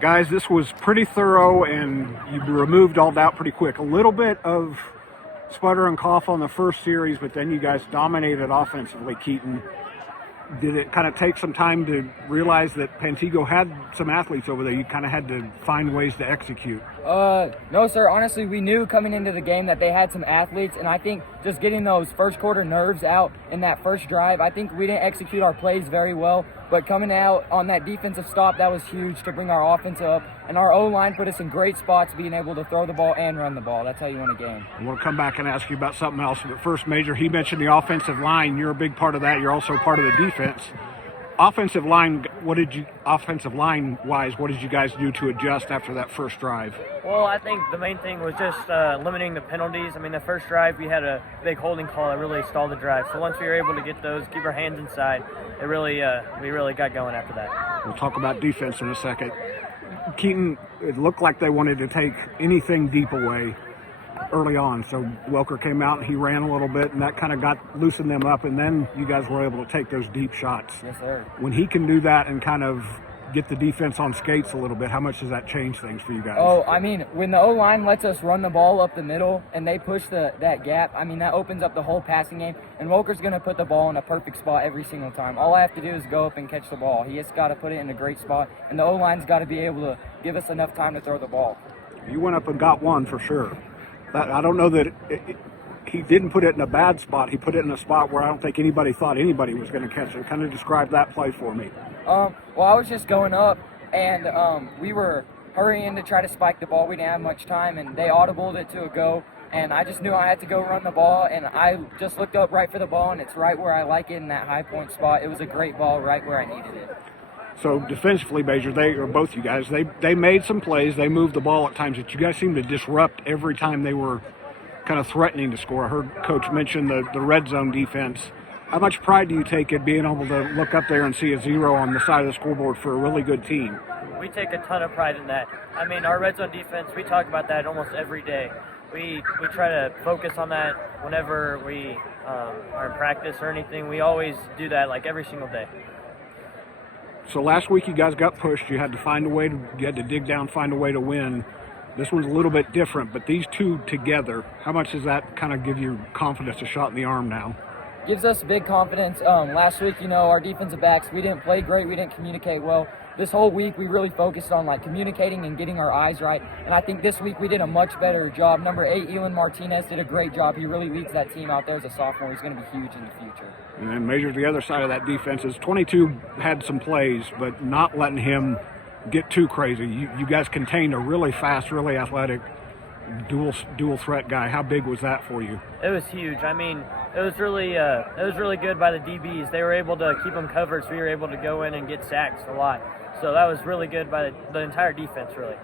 Guys, this was pretty thorough, and you removed all doubt pretty quick. A little bit of sputter and cough on the first series, but then you guys dominated offensively, Keaton. Did it kind of take some time to realize that Pantego had some athletes over there? You kind of had to find ways to execute. No, sir. Honestly, we knew coming into the game that they had some athletes, and I think just getting those first quarter nerves out in that first drive, I think we didn't execute our plays very well. But coming out on that defensive stop, that was huge to bring our offense up. And our O-line put us in great spots being able to throw the ball and run the ball. That's how you win a game. I want to come back and ask you about something else. But first, Major, he mentioned the offensive line. You're a big part of that. You're also part of the defense. Offensive line wise, what did you guys do to adjust after that first drive? Well, I think the main thing was just limiting the penalties. I mean, the first drive we had a big holding call that really stalled the drive. So once we were able to get those, keep our hands inside, we really got going after that. We'll talk about defense in a second. Keaton, it looked like they wanted to take anything deep away early on. So Welker came out and he ran a little bit, and that kind of loosened them up, and then you guys were able to take those deep shots. Yes, sir. When he can do that and kind of get the defense on skates a little bit, how much does that change things for you guys? Oh, I mean, when the O-line lets us run the ball up the middle and they push that gap, I mean, that opens up the whole passing game, and Welker's going to put the ball in a perfect spot every single time. All I have to do is go up and catch the ball. He just got to put it in a great spot, and the O-line's got to be able to give us enough time to throw the ball. You went up and got one for sure. I don't know that he didn't put it in a bad spot. He put it in a spot where I don't think anybody thought anybody was going to catch it. Kind of describe that play for me. Well, I was just going up, and we were hurrying to try to spike the ball. We didn't have much time, and they audibled it to a go, and I just knew I had to go run the ball, and I just looked up right for the ball, and it's right where I like it in that high point spot. It was a great ball right where I needed it. So defensively, Major, both you guys, they made some plays. They moved the ball at times, but you guys seemed to disrupt every time they were kind of threatening to score. I heard Coach mention the red zone defense. How much pride do you take in being able to look up there and see a 0 on the side of the scoreboard for a really good team? We take a ton of pride in that. I mean, our red zone defense, we talk about that almost every day. We try to focus on that whenever we are in practice or anything. We always do that like every single day. So last week you guys got pushed. You had to dig down, find a way to win. This one's a little bit different, but these two together, how much does that kind of give you confidence, a shot in the arm now? Gives us big confidence. Last week, our defensive backs, we didn't play great. We didn't communicate well. This whole week, we really focused on communicating and getting our eyes right. And I think this week we did a much better job. Number 8, Elon Martinez, did a great job. He really leads that team out there as a sophomore. He's going to be huge in the future. And then Major, the other side of that defense is 22 had some plays, but not letting him get too crazy. You guys contained a really fast, really athletic, dual threat guy. How big was that for you? It was huge. I mean, it was really good by the DBs. They were able to keep them covered, so we were able to go in and get sacks a lot. So that was really good by the entire defense, really.